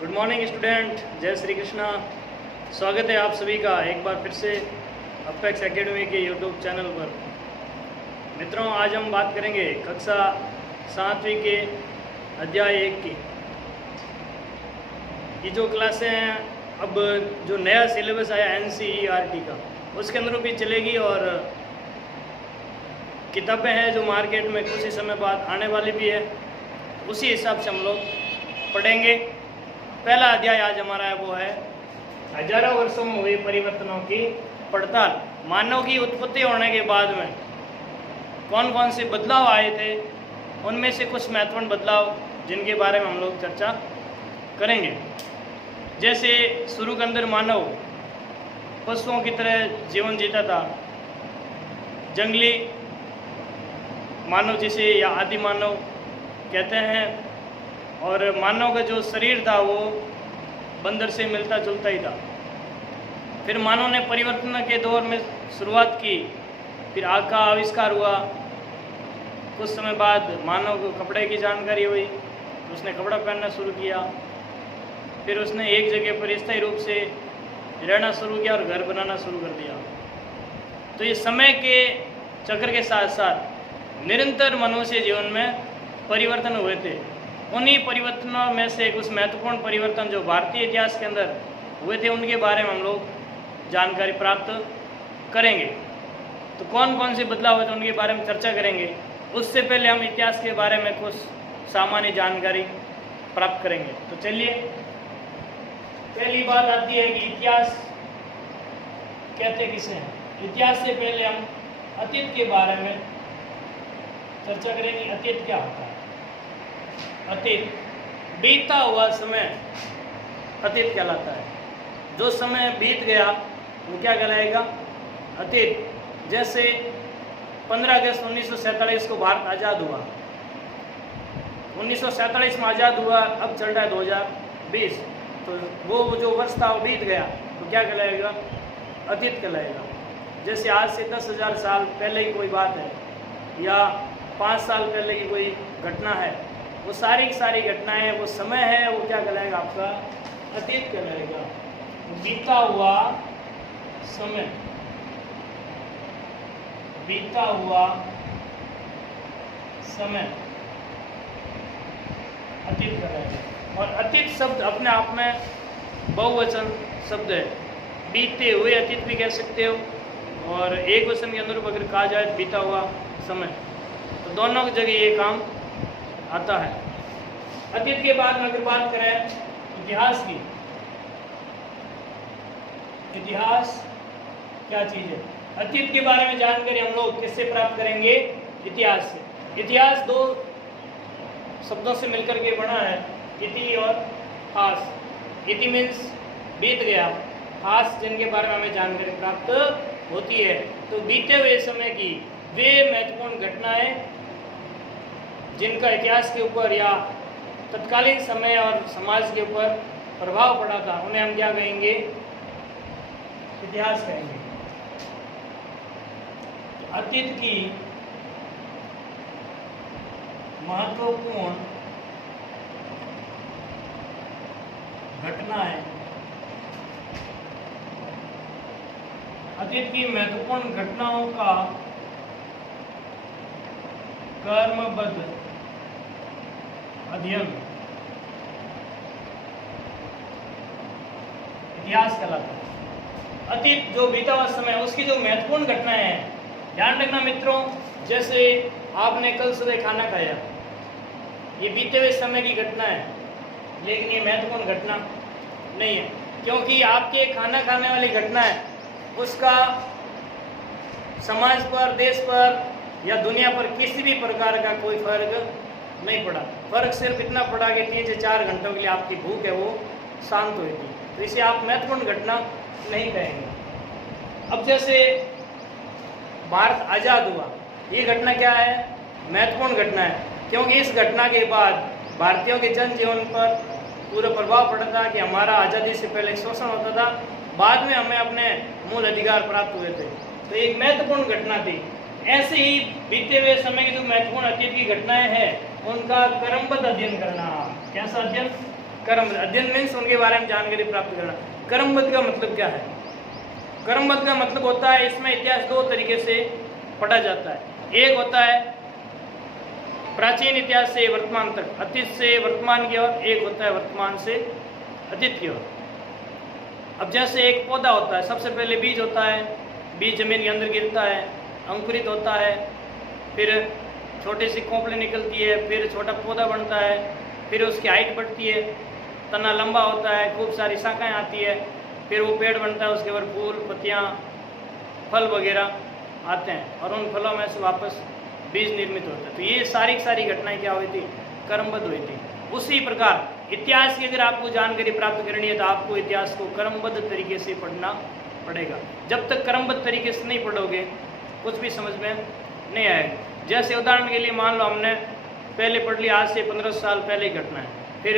Good morning student, जय श्री कृष्णा। स्वागत है आप सभी का एक बार फिर से अपेक्स एकेडमी के यूट्यूब चैनल पर। मित्रों, आज हम बात करेंगे कक्षा 7वीं के अध्याय 1 की। ये जो क्लासें हैं, अब जो नया सिलेबस आया NCERT का, उसके अनुरूप भी चलेगी और किताबें हैं जो मार्केट में कुछ ही समय बाद आने वाली भी है, उसी हिसाब से हम लोग पढ़ेंगे। पहला अध्याय आज हमारा है वो है हजारों वर्षों में हुए परिवर्तनों की पड़ताल। मानव की उत्पत्ति होने के बाद में कौन कौन से बदलाव आए थे, उनमें से कुछ महत्वपूर्ण बदलाव जिनके बारे में हम लोग चर्चा करेंगे। जैसे शुरू के अंदर मानव पशुओं की तरह जीवन जीता था, जंगली मानव जिसे या आदि मानव कहते हैं, और मानव का जो शरीर था वो बंदर से मिलता जुलता ही था। फिर मानव ने परिवर्तन के दौर में शुरुआत की, फिर आग का आविष्कार हुआ। कुछ समय बाद मानव को कपड़े की जानकारी हुई, उसने कपड़ा पहनना शुरू किया। फिर उसने एक जगह पर स्थायी रूप से रहना शुरू किया और घर बनाना शुरू कर दिया। तो ये समय के चक्र के साथ साथ निरंतर मनुष्य जीवन में परिवर्तन हुए थे। उन्हीं परिवर्तनों में से कुछ महत्वपूर्ण परिवर्तन जो भारतीय इतिहास के अंदर हुए थे, उनके बारे में हम लोग जानकारी प्राप्त करेंगे। तो कौन कौन से बदलाव हुए थे उनके बारे में चर्चा करेंगे। उससे पहले हम इतिहास के बारे में कुछ सामान्य जानकारी प्राप्त करेंगे। तो चलिए, पहली बात आती है कि इतिहास कहते किसे हैं। इतिहास से पहले हम अतीत के बारे में चर्चा करेंगे। अतीत क्या होता है? अतीत बीता हुआ समय अतीत कहलाता है। जो समय बीत गया वो क्या कहलाएगा? अतीत। जैसे 15 अगस्त 1947 को भारत आज़ाद हुआ। 1947 में आज़ाद हुआ, अब चल रहा है 2020, तो वो जो वर्ष था वो बीत गया, तो क्या कहलाएगा? अतीत कहलाएगा। जैसे आज से 10,000 साल पहले की कोई बात है या 5 साल पहले की कोई घटना है, वो सारी की सारी घटनाएं, वो समय है, वो क्या कहलाएगा? आपका अतीत कहलाएगा। बीता हुआ समय, बीता हुआ समय अतीत कहलाएगा। और अतीत शब्द अपने आप में बहुवचन शब्द है। बीते हुए अतीत भी कह सकते हो, और एक वचन के अनुरूप अगर कहा जाए बीता हुआ समय, तो दोनों की जगह ये काम आता है। अतीत के बाद में अगर बात करें इतिहास की, इतिहास क्या चीज़ है? अतीत के बारे में जानकारी हम लोग किससे प्राप्त करेंगे? इतिहास से। इतिहास दो शब्दों से मिलकर के बना है, इति और हास। इति मीन्स बीत गया, हास जिनके बारे में हमें जानकारी प्राप्त होती है। तो बीते हुए समय की वे महत्वपूर्ण घटनाएं जिनका इतिहास के ऊपर या तत्कालीन समय और समाज के ऊपर प्रभाव पड़ा था, उन्हें हम क्या कहेंगे? इतिहास कहेंगे। अतीत की महत्वपूर्ण घटनाएं, अतीत की महत्वपूर्ण घटनाओं का क्रमबद्ध अध्ययन इतिहास कहलाता है। अतीत जो बीता हुआ समय, उसकी जो महत्वपूर्ण घटनाएं हैं, ध्यान रखना मित्रों। जैसे आपने कल सुबह खाना खाया, ये बीते हुए समय की घटना है, लेकिन ये महत्वपूर्ण घटना नहीं है, क्योंकि आपके खाना खाने वाली घटना है, उसका समाज पर, देश पर या दुनिया पर किसी भी प्रकार का कोई फर्क नहीं पड़ा। फर्क सिर्फ इतना पड़ा कि 3 से 4 घंटों के लिए आपकी भूख है वो शांत हुई थी, तो इसे आप महत्वपूर्ण घटना नहीं कहेंगे। अब जैसे भारत आज़ाद हुआ, ये घटना क्या है? महत्वपूर्ण घटना है, क्योंकि इस घटना के बाद भारतीयों के जनजीवन पर पूरा प्रभाव पड़ा था कि हमारा आज़ादी से पहले शोषण होता था, बाद में हमें अपने मूल अधिकार प्राप्त हुए थे। तो एक महत्वपूर्ण घटना थी। ऐसे ही बीते हुए समय की जो महत्वपूर्ण अतीत की घटनाएं हैं, उनका क्रमबद्ध अध्ययन करना। कैसा अध्ययन? कर्मबद्ध, अध्ययन मीन्स उनके बारे में जानकारी प्राप्त करना। कर्मबद्ध का मतलब क्या है? कर्मबद्ध का मतलब होता है इसमें इतिहास दो तरीके से पढ़ा जाता है। एक होता है प्राचीन इतिहास से वर्तमान तक, अतीत से वर्तमान की ओर, एक होता है वर्तमान से अतीत की ओर। अब जैसे एक पौधा होता है, सबसे पहले बीज होता है, बीज जमीन के अंदर गिरता है, अंकुरित होता है, फिर छोटी सी कोंपली निकलती है, फिर छोटा पौधा बनता है, फिर उसकी हाइट बढ़ती है, तना लंबा होता है, खूब सारी शाखाएं आती है, फिर वो पेड़ बनता है, उसके ऊपर फूल पत्तियाँ फल वगैरह आते हैं और उन फलों में से वापस बीज निर्मित होता है। तो ये सारी घटनाएं क्या हुई थी? कर्मबद्ध हुई थी। उसी प्रकार इतिहास की अगर आपको जानकारी प्राप्त करनी है तो आपको इतिहास को कर्मबद्ध तरीके से पढ़ना पड़ेगा। जब तक कर्मबद्ध तरीके से नहीं पढ़ोगे कुछ भी समझ में नहीं आएगा। जैसे उदाहरण के लिए मान लो हमने पहले पढ़ लिया, आज से 15 साल पहले की घटना है, फिर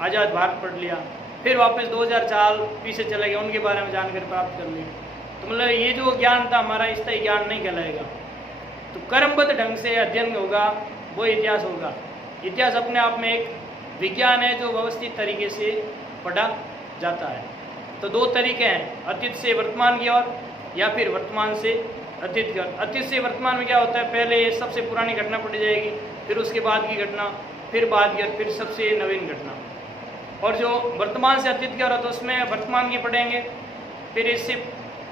आज़ाद भारत पढ़ लिया, फिर वापस 2000 साल पीछे चले गए, उनके बारे में जानकारी प्राप्त कर ली, तो मतलब ये जो ज्ञान था हमारा स्थायी ज्ञान नहीं कहलाएगा। तो कर्मबद्ध ढंग से अध्ययन होगा वो इतिहास होगा। इतिहास अपने आप में एक विज्ञान है जो व्यवस्थित तरीके से पढ़ा जाता है। तो दो तरीके हैं, अतीत से वर्तमान की ओर या फिर वर्तमान से अतीत की ओर। अतीत से वर्तमान में क्या होता है? पहले सबसे पुरानी घटना पढ़ी जाएगी, फिर उसके बाद की घटना, फिर बाद की और फिर सबसे नवीन घटना। और जो वर्तमान से अतीत की ओर तो उसमें वर्तमान की पढ़ेंगे, फिर इससे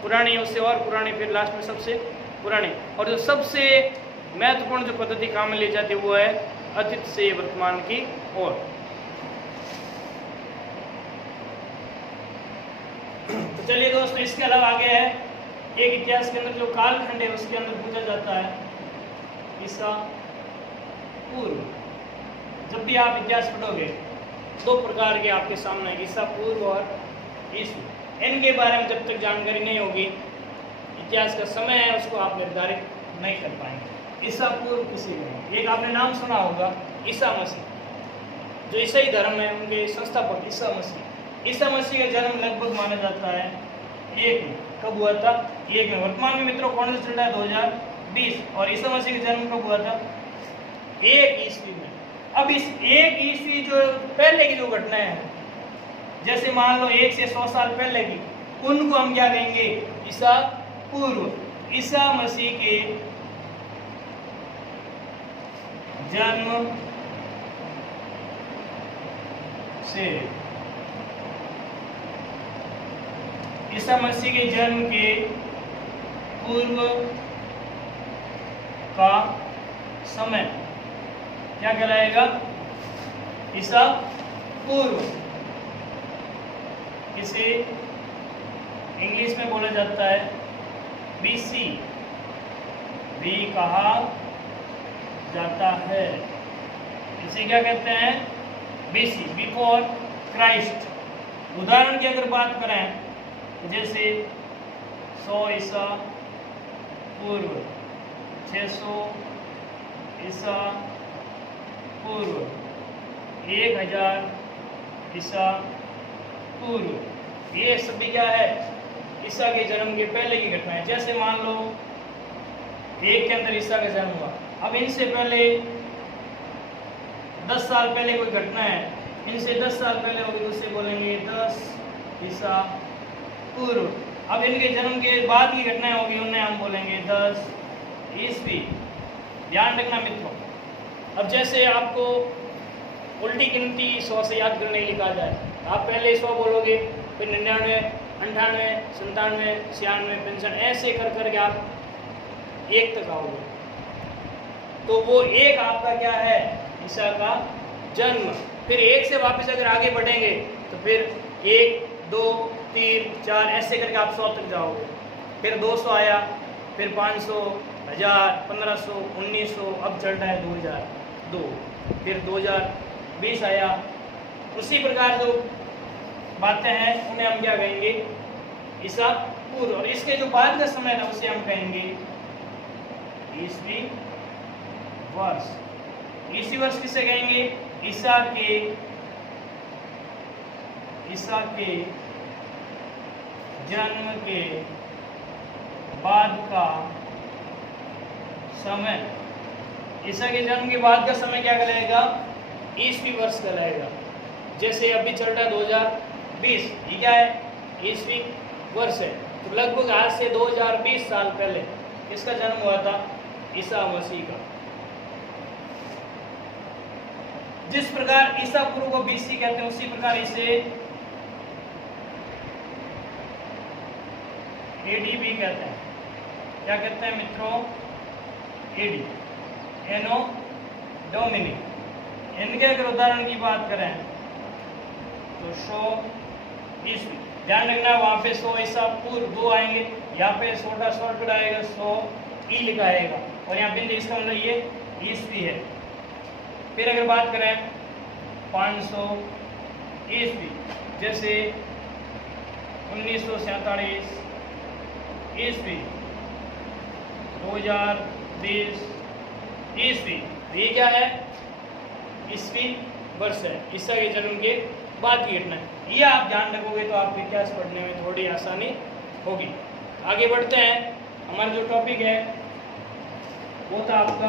पुरानी, उससे और पुरानी, फिर लास्ट में सबसे पुरानी। और जो सबसे महत्वपूर्ण जो पद्धति काम में ली जाती है वो है अतीत से वर्तमान की ओर। तो चलिए दोस्तों, इसके अलावा आगे है एक इतिहास के अंदर जो कालखंड है उसके अंदर पूछा जाता है ईसा पूर्व। जब भी आप इतिहास पढ़ोगे दो प्रकार के आपके सामने है, ईसा पूर्व और ईस्वी। इनके बारे में जब तक जानकारी नहीं होगी, इतिहास का समय है उसको आप निर्धारित नहीं कर पाएंगे। ईसा पूर्व किसी को, एक आपने नाम सुना होगा ईसा मसीह, जो ईसाई धर्म है उनके संस्थापक ईसा मसीह। ईसा मसीह का जन्म लगभग माना जाता है एक में। कब हुआ था? एक में। वर्तमान में मित्रों कौन सा चल रहा है? 2020। और ईसा मसीह का जन्म कब हुआ था? 1 ईस्वी में। अब इस 1 ईस्वी जो पहले की जो घटनाएं हैं, जैसे मान लो 1 से 100 साल पहले की, उनको हम क्या कहेंगे? ईसा पूर्व। ईसा मसीह के जन्म से, ईसा मसीह के जन्म के पूर्व का समय क्या कहलाएगा? ईसा पूर्व। इसे इंग्लिश में बोला जाता है BC भी कहा जाता है। इसे क्या कहते हैं? BC, before Christ. उदाहरण की अगर बात करें, जैसे 100 ईसा पूर्व, 600 ईसा पूर्व, 1000 ईसा पूर्व, ये सभी क्या है? ईसा के जन्म के पहले की घटना है। जैसे मान लो 1 के अंदर ईसा का जन्म हुआ, अब इनसे पहले 10 साल पहले कोई घटना है, इनसे 10 साल पहले होगी तो उसे बोलेंगे 10 ईसा पूर्व। अब इनके जन्म के बाद की घटनाएं होगी, उन्हें हम बोलेंगे 10 ईस्वी। ध्यान रखना मित्रों। अब जैसे आपको उल्टी गिनती 100 से याद करने लिखा जाए, आप पहले 100 बोलोगे, फिर 99, 98, 97, 96, 65, ऐसे कर करके आप 1 तक आओगे। तो वो 1 आपका क्या है? ईसा का जन्म। फिर 1 से वापस अगर आगे बढ़ेंगे तो फिर 1, 2, 3, 4 ऐसे करके आप 100 तक जाओगे। फिर 200 आया, फिर 500, 1000, 1500, 1900, अब चल रहा है 2002, फिर 2020 आया। उसी प्रकार जो बातें हैं उन्हें हम क्या कहेंगे? ईसा पूर्व। और इसके जो बाद का समय था उसे हम कहेंगे ईस्वी वर्ष। ईस्वी वर्ष किसे कहेंगे? ईसा के जन्म के बाद का समय। ईसा के जन्म के बाद का समय क्या कहलाएगा? ईस्वी वर्ष कहलाएगा। जैसे अभी चल रहा है 2020, ये क्या है? ईस्वी वर्ष है। तो लगभग आज से 2020 साल पहले किसका जन्म हुआ था? ईसा मसीह का। जिस प्रकार ईसा पूर्व को बीसी कहते हैं, उसी प्रकार इसे एडी भी कहते हैं। क्या कहते हैं मित्रों? एडी, एनो डोमिनी। इनके अगर उदाहरण की बात करें तो 100 ईस्वी। ध्यान रखना वहां पे 100 ईसा पूर्व 2 आएंगे, यहाँ पे छोटा शॉर्टकट आएगा 100 ई लिखा आएगा, और यहाँ बिंदु, इसका मतलब ये ईस्वी है। फिर अगर बात करें 500 ईस्वी, जैसे 1947 ईस्वी, 2020 ईस्वी। ये क्या है? ईस्वी वर्ष है, ईसा के जन्म के बाद की घटना है। ये आप ध्यान रखोगे तो आपको इतिहास पढ़ने में थोड़ी आसानी होगी। आगे बढ़ते हैं। हमारा जो टॉपिक है वो था आपका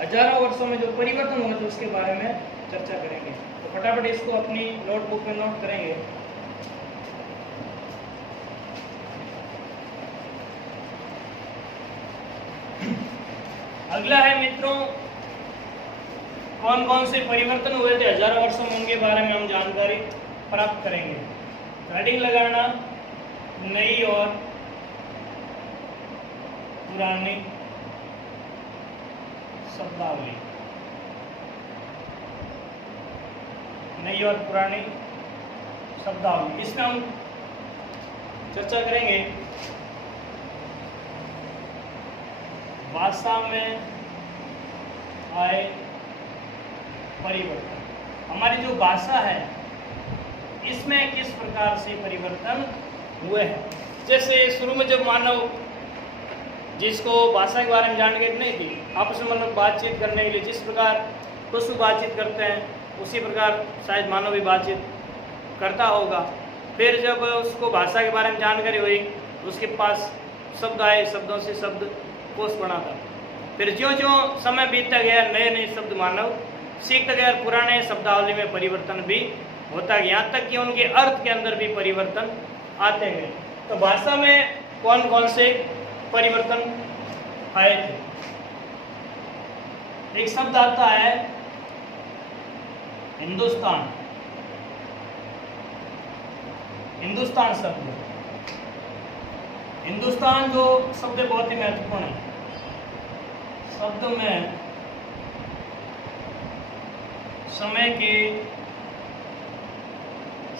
हजारों वर्षों में जो परिवर्तन हुआ था उसके बारे में चर्चा करेंगे। तो फटाफट इसको अपनी नोटबुक में नोट करेंगे। अगला है मित्रों, कौन कौन से परिवर्तन हुए थे हजारों वर्षों में, उनके बारे में हम जानकारी प्राप्त करेंगे। हेडिंग लगाना, नई और पुरानी शब्दावली। नई और पुरानी शब्दावली, इसमें हम चर्चा करेंगे भाषा में आए परिवर्तन। हमारी जो भाषा है इसमें किस प्रकार से परिवर्तन हुए हैं। जैसे शुरू में जब मानव, जिसको भाषा के बारे में जानकारी नहीं थी, आपस में मतलब बातचीत करने के लिए जिस प्रकार पशु बातचीत करते हैं उसी प्रकार शायद मानव भी बातचीत करता होगा। फिर जब उसको भाषा के बारे में जानकारी हुई, उसके पास शब्द आए, शब्दों से शब्द कोश बना था। फिर ज्यों ज्यों समय बीतता गया, नए नए शब्द मानव सीखता गया और पुराने शब्दावली में परिवर्तन भी होता गया, यहाँ तक कि उनके अर्थ के अंदर भी परिवर्तन आते गए। तो भाषा में कौन कौन से परिवर्तन आए थे? एक शब्द आता है हिंदुस्तान। हिंदुस्तान शब्द, हिंदुस्तान जो शब्द बहुत ही महत्वपूर्ण है। शब्द में समय के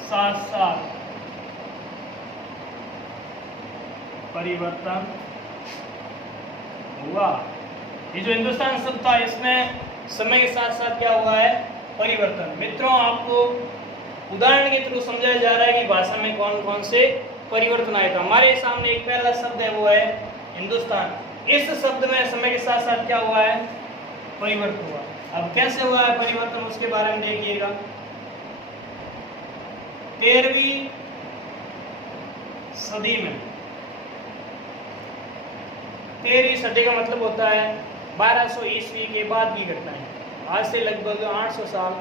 साथ साथ परिवर्तन हुआ। ये जो हिंदुस्तान शब्द था, इसमें समय के साथ साथ क्या हुआ है? परिवर्तन। मित्रों, आपको उदाहरण के थ्रू समझाया जा रहा है कि भाषा में कौन कौन से परिवर्तन आए थे। हमारे सामने एक पहला शब्द है, वो है हिंदुस्तान। इस शब्द में समय के साथ साथ क्या हुआ है? परिवर्तन हुआ। अब कैसे हुआ है परिवर्तन, उसके बारे में देखिएगा। 13वीं सदी में, 13वीं सदी का मतलब होता है 1200 ईस्वी के बाद की घटना है। आज से लगभग 800 साल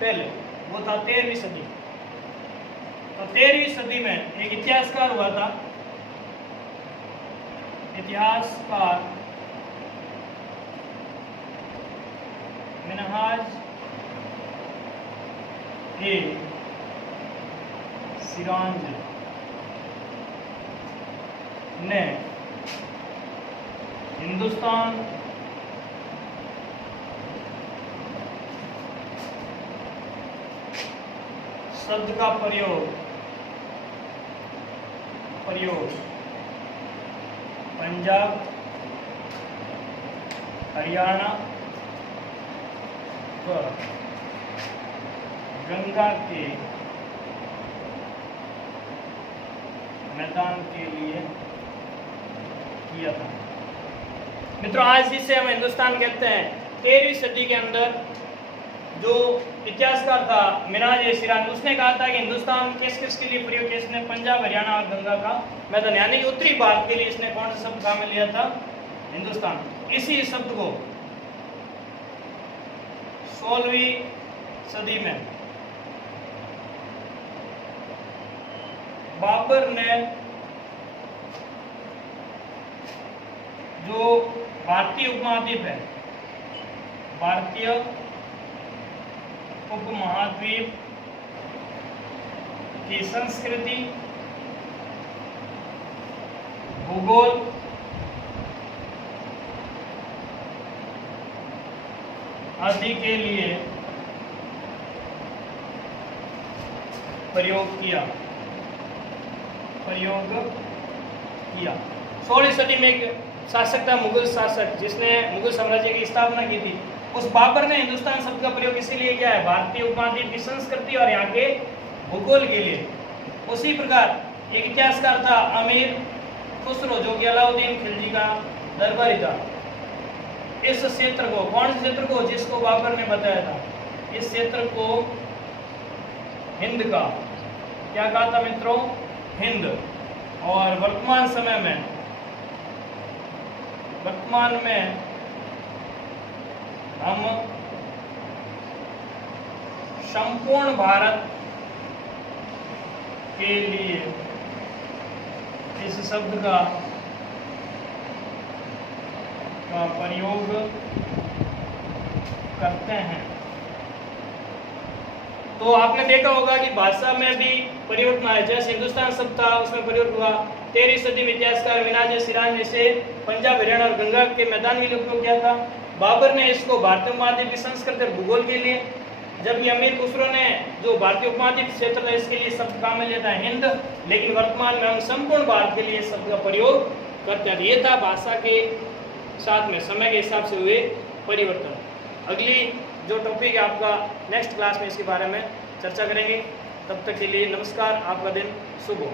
पहले, वो था 13वीं सदी। तो 13वीं सदी में एक इतिहासकार हुआ था, इतिहासकार मिनहाज ए सिराज ने हिंदुस्तान शब्द का प्रयोग पंजाब, हरियाणा व गंगा के मैदान के लिए किया था। मित्रों, आज जिसे हम हिंदुस्तान कहते हैं, 13वीं सदी के अंदर जो इतिहासकार था मिनहाज ए सिराज, उसने कहा था कि हिंदुस्तान किस किस के लिए प्रयोग किया? इसने पंजाब, हरियाणा और गंगा का मैदान, यानी कि उत्तरी भारत के लिए इसने कौन सा शब्द काम में लिया था? हिंदुस्तान। इसी शब्द को 16वीं सदी में बाबर ने जो भारतीय उपमहाद्वीप है, भारतीय उपमहाद्वीप की संस्कृति, भूगोल, आदि के लिए प्रयोग किया। 16वीं सदी में एक शासक था, मुगल शासक, जिसने मुगल साम्राज्य की स्थापना की थी। उस बाबर ने हिंदुस्तान शब्द का प्रयोग इसीलिए किया है, भारतीय उपमहाद्वीप की संस्कृति और यहाँ के भूगोल के लिए। उसी प्रकार एक इतिहासकार था अमीर खुसरो, जो कि अलाउद्दीन खिलजी का दरबारी था। इस क्षेत्र को, कौन से क्षेत्र को, जिसको बाबर ने बताया था, इस क्षेत्र को हिंद का, क्या कहा था मित्रों, हिंद। और वर्तमान समय में हम संपूर्ण भारत के लिए इस शब्द का प्रयोग करते हैं। तो आपने देखा होगा कि भाषा में भी परिवर्तन आया। जैसे हिंदुस्तान शब्द था, उसमें परिवर्तन हुआ। 13वीं सदी में इतिहासकार मिनाज सिराज ने इसे पंजाब, हरियाणा और गंगा के मैदान में उपयोग किया था। बाबर ने इसको भारतीय उपमहाद्वीप की संस्कृति और भूगोल के लिए, जबकि अमीर खुसरो ने जो भारतीय उपमहाद्वीप क्षेत्र था इसके लिए शब्द काम में लेता है हिंद। लेकिन वर्तमान में हम संपूर्ण भारत के लिए शब्द का प्रयोग करते हैं। ये था भाषा के साथ में समय के हिसाब से हुए परिवर्तन। अगली जो टॉपिक है आपका, नेक्स्ट क्लास में इसके बारे में चर्चा करेंगे। तब तक के लिए नमस्कार, आपका दिन शुभ हो।